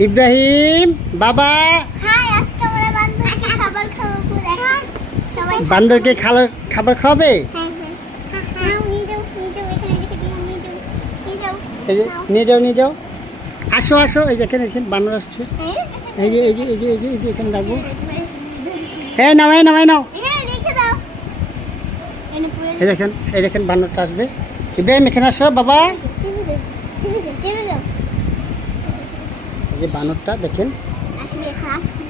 ইব্রাহিম বাবা বান্দরকে খাবার খাওয়াবে। নিয়ে যাও আসো এই যে এখানে বানর আসছে। এই যে এখানে রাখবো। হ্যাঁ নাও এই দেখেন বানরটা আসবে। ইব্রাহিম এখানে আসো বাবা। এই যে বানরটা দেখেন।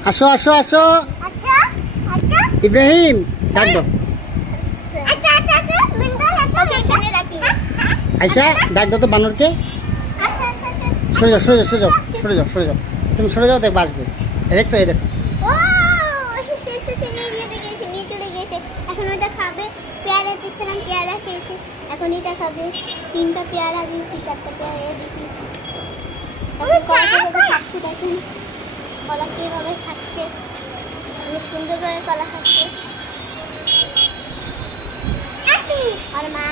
আসো ইব্রাহিম ডাক দাও। আয়শা ডাক দাও তো বানরকে। সরে যাও তুমি সরে যাও, দেখো আসবে। দেখছো এই দেখো। এখন ওটা খাবে। পেয়ারা দিয়েছিলাম, পেয়ারা খেয়েছে। এখন এটা খাবে। 3টা পেয়ারা দিয়েছি, 4টা পেয়ারা দিয়েছি। খাচ্ছে দেখেন, কলা কিভাবে খাচ্ছে, সুন্দর করে কলা খাচ্ছে। আর মা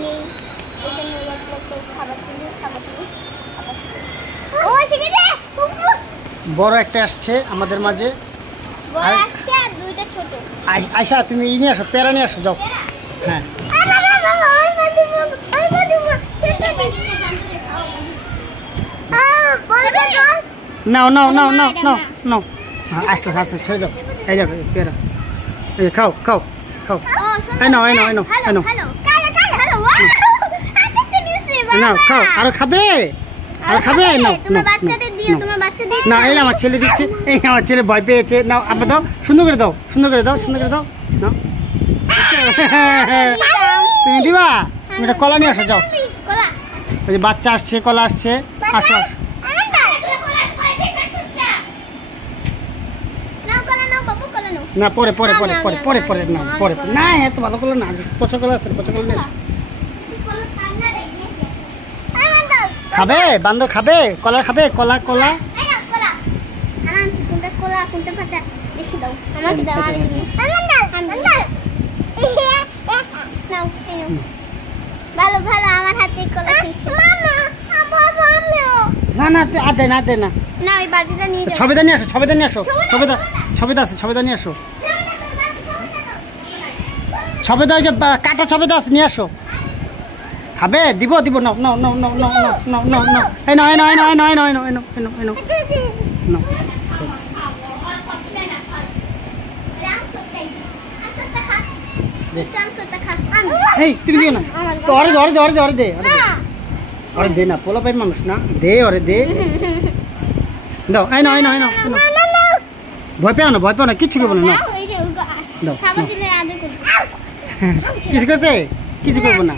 নেই, খাবার ও শিখেছে। বড় একটা আসছে আমাদের মাঝে। বড় আসছে আর 2টা ছোট। আয়শা তুমি নিয়ে আসো, পেয়ারা নিয়ে আসো যাও। হ্যাঁ নাও আস্তে ছড়ে যাও। এই দেখো পেয়ারা, খাও নাও খাও। আরো খাবে না। এই আমার ছেলে দিচ্ছে, এই আমার ছেলে ভয় পেয়েছে। নাও আবার দাও, সুন্দর করে দাও নাও। তুমি দিবা? তুমি একটা কলা নিয়ে আসো যাও। ওই যে বাচ্চা আসছে, কলা আসছে। আসো না, পরে না এত ভালো কলা না, পচা কলা আছে, পচা কলা নিয়ে আসো। খাবে বান্দর, খাবে কলা, খাবে কলা। ভালো আমার হাতে কলা খেয়েছে। না আদে না। না ওই বাটিটা নিয়ে যাও। ছবেদা নিয়ে আসো। ছবেদা নিয়ে আসো। ছবেদা যে কাটা ছবেদা আছে, নিয়ে আসো। খাবে? দিব নাও। এই নাও। এই তুমি দিও না তো, অরে দে না, পোলা পাইন মানুষ না, দে দাও। এই নাও ভয় পেও না, কিচ্ছু করবো না। দাও কিছু করবো না।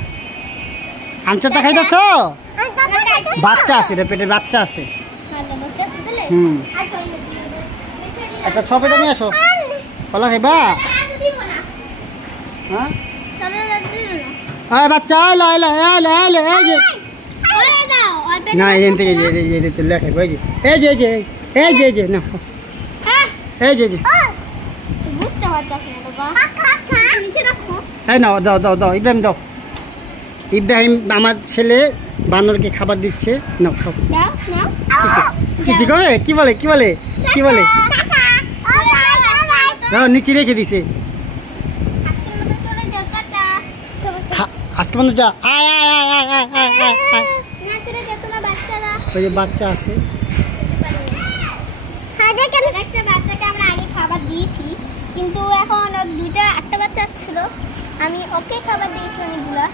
আমচটা খাইতেছ? বাচ্চা আছে রে, পেটে বাচ্চা আছে। একটা ছবেদা নিয়ে আসো। কলা খাইবা? হ্যাঁ বাচ্চা না, এখান থেকে লেখা এই যে না, এই যে নাও দাও। ইব্রাহিম আমার ছেলে বানরকে খাবার দিচ্ছে। নাও খাও। কিছু করে কি বলে নিচে রেখে দিছে। আজকে বন্ধু যা। ওই যে বাচ্চা আছে। বাচ্চাকে আমরা আগে খাবার দিয়েছি, কিন্তু এখন 2টা 8টা বাচ্চা আসছিল। আমি ওকে খাবার দিয়েছি অনেকগুলা।